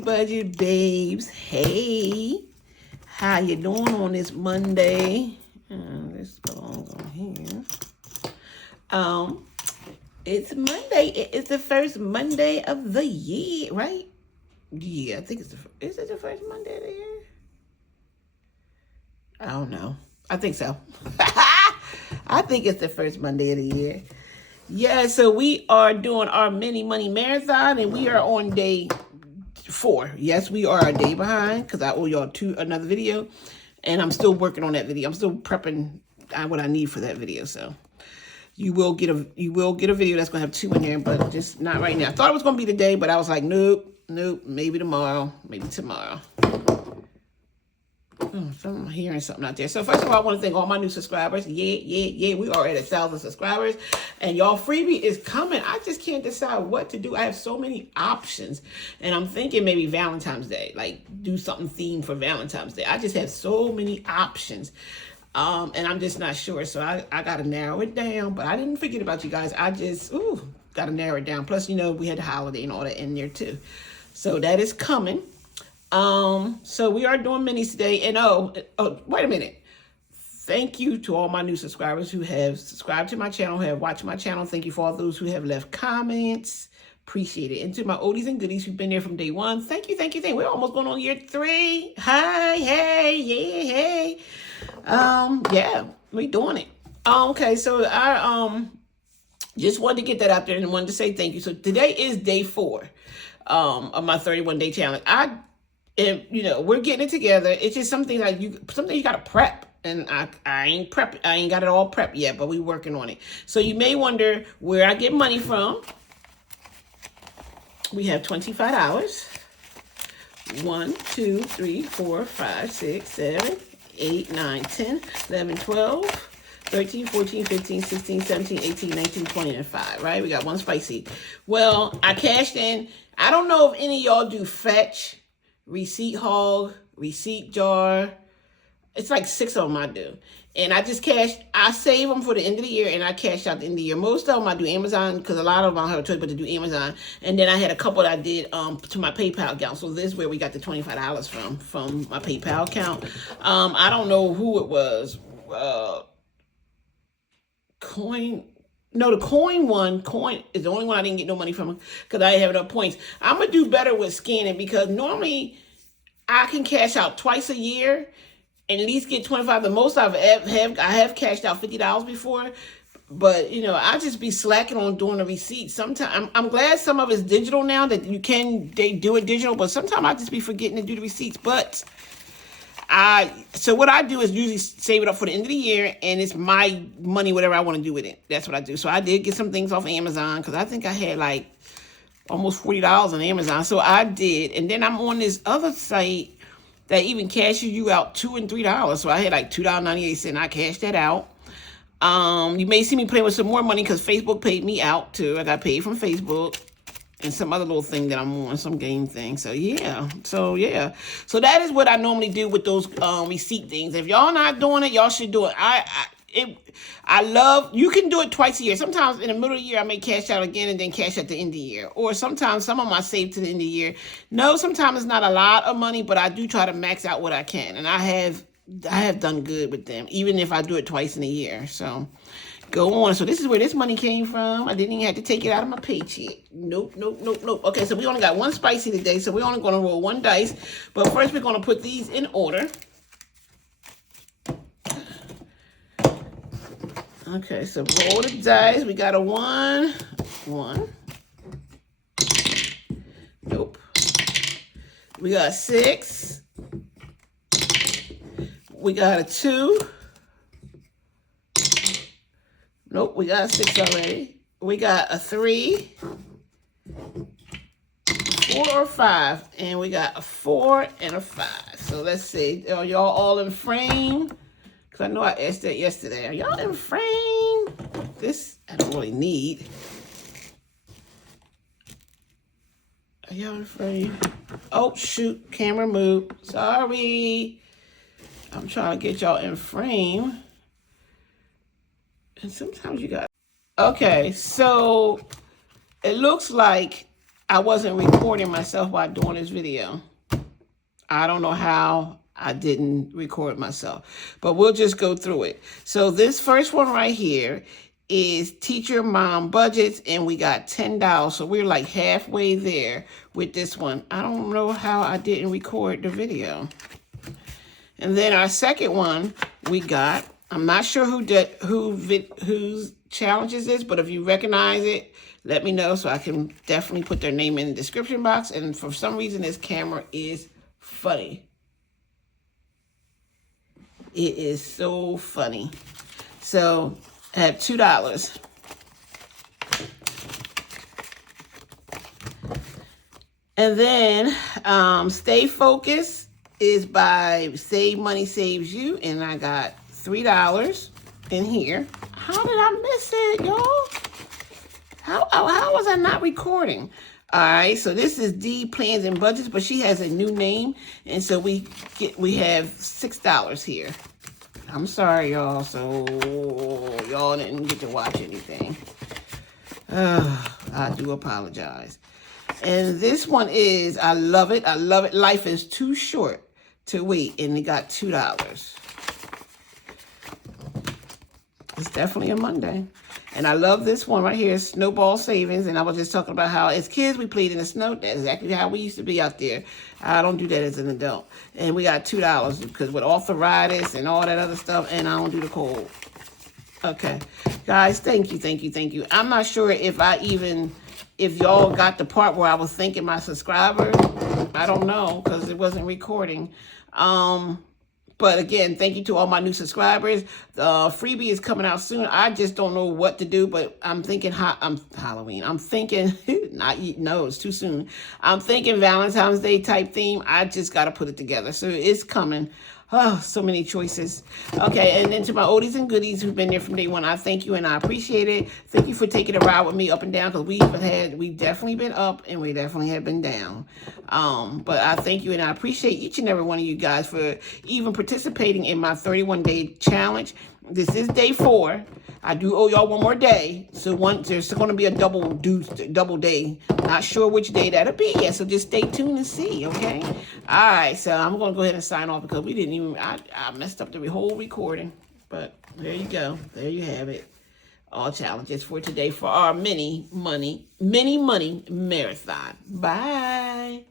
budget babes. Hey, how you doing on this Monday? This belongs on here. It's Monday. It's the first Monday of the year, right? Yeah, I think is it the first Monday of the year? I don't know. I think so. I think it's the first Monday of the year. Yeah, so we are doing our mini money marathon, and we are on day 4. Yes, we are a day behind because I owe y'all another video, and I'm still working on that video. I'm still prepping what I need for that video. So you will get a video that's gonna have 2 in there, but just not right now. I thought it was gonna be today, but I was like, nope, maybe tomorrow, maybe tomorrow. I'm hearing something out there. So first of all, I want to thank all my new subscribers. Yeah. We are at 1,000 subscribers. And y'all freebie is coming. I just can't decide what to do. I have so many options. And I'm thinking maybe Valentine's Day. Like do something themed for Valentine's Day. I just have so many options. And I'm just not sure. So I got to narrow it down. But I didn't forget about you guys. I just, got to narrow it down. Plus, we had the holiday and all that in there too. So that is coming. So we are doing minis today, and wait a minute. Thank you to all my new subscribers who have subscribed to my channel, who have watched my channel. Thank you for all those who have left comments. Appreciate it. And to my oldies and goodies who've been there from day 1. Thank you. We're almost going on year 3. Hi, hey. Yeah, we doing it. Okay, so I just wanted to get that out there and wanted to say thank you. So today is day 4 of my 31-day challenge. And we're getting it together. It's just something like you got to prep, and I ain't prep. I ain't got it all prepped yet, but we working on it. So you may wonder where I get money from. We have $25. 1, 2, 3, 4, 5, 6, 7, 8, 9, 10, 11, 12, 13, 14, 15, 16, 17, 18, 19, 20, and 5. Right? We got 1 spicy. Well, I cashed in. I don't know if any of y'all do Fetch, Receipt Hog, Receipt Jar. It's like 6 of them I do. And I save them for the end of the year, and I cash out the end of the year. Most of them I do Amazon, because a lot of them I don't have a choice but to do Amazon. And then I had a couple that I did to my PayPal account. So this is where we got the $25 from my PayPal account. I don't know who it was. The Coin is the only one I didn't get no money from because I have enough points. I'm going to do better with scanning because normally I can cash out twice a year and at least get 25. The most I have cashed out $50 before, but I just be slacking on doing the receipts. Sometimes I'm glad some of it's digital now that they do it digital, but sometimes I just be forgetting to do the receipts. But so what I do is usually save it up for the end of the year, and it's my money, whatever I want to do with it. That's what I do. So I did get some things off Amazon because I think I had like almost $40 on Amazon. So I did. And then I'm on this other site that even cashes you out $2 and $3. So I had like $2.98. I cashed that out. You may see me playing with some more money because Facebook paid me out too. I got paid from Facebook. And some other little thing that I'm on, some game thing. So yeah. So that is what I normally do with those receipt things. If y'all not doing it, y'all should do it. You can do it twice a year. Sometimes in the middle of the year, I may cash out again and then cash at the end of the year. Or sometimes some of them I save to the end of the year. No, sometimes it's not a lot of money, but I do try to max out what I can. And I have done good with them, even if I do it twice in a year. So go on. So this is where this money came from. I didn't even have to take it out of my paycheck. Nope. Okay, so we only got 1 spicy today, so we're only going to roll 1 dice. But first, we're going to put these in order. Okay, so roll the dice. We got a 1. Nope. We got a 6. We got a 2. Nope, we got a 6 already. We got a 3, 4 or 5, and we got a 4 and a 5. So let's see. Are y'all all in frame? Because I know I asked that yesterday. Are y'all in frame? This I don't really need. Are y'all in frame? Oh, shoot. Camera moved. Sorry. I'm trying to get y'all in frame. And sometimes you got... Okay, so it looks like I wasn't recording myself while doing this video. I don't know how I didn't record myself, but we'll just go through it. So this first one right here is Teacher Mom Budgets, and we got $10. So we're like halfway there with this one. I don't know how I didn't record the video. And then our second one we got, I'm not sure whose challenges is, but if you recognize it, let me know so I can definitely put their name in the description box. And for some reason, this camera is funny. It is so funny. So I have $2. And then Stay Focused is by Save Money Saves You, and I got $3 in here. How did I miss it, y'all? How was I not recording? All right, so this is D Plans and Budgets, but she has a new name, and so we have $6 here. I'm sorry, y'all. So y'all didn't get to watch anything. I do apologize. And this one is, I love it. I love it. Life is too short to wait, and it got $2. It's definitely a Monday. And I love this one right here, Snowball Savings. And I was just talking about how as kids we played in the snow. That's exactly how we used to be out there. I don't do that as an adult. And we got $2 because with arthritis and all that other stuff, and I don't do the cold. Okay. Guys, thank you, thank you, thank you. I'm not sure if y'all got the part where I was thanking my subscribers. I don't know because it wasn't recording. But again, thank you to all my new subscribers. The freebie is coming out soon. I just don't know what to do, but I'm thinking Halloween. I'm thinking, no, it's too soon. I'm thinking Valentine's Day type theme. I just got to put it together. So it's coming. Oh, so many choices. Okay, and then to my oldies and goodies who've been there from day one, I thank you and I appreciate it. Thank you for taking a ride with me up and down because we've definitely been up and we definitely have been down. But I thank you and I appreciate each and every one of you guys for even participating in my 31-day challenge. This is day 4. I do owe y'all one more day. So there's going to be a double day. Not sure which day that'll be yet. So just stay tuned and see, okay? All right. So I'm going to go ahead and sign off because I messed up the whole recording. But there you go. There you have it. All challenges for today for our mini money marathon. Bye.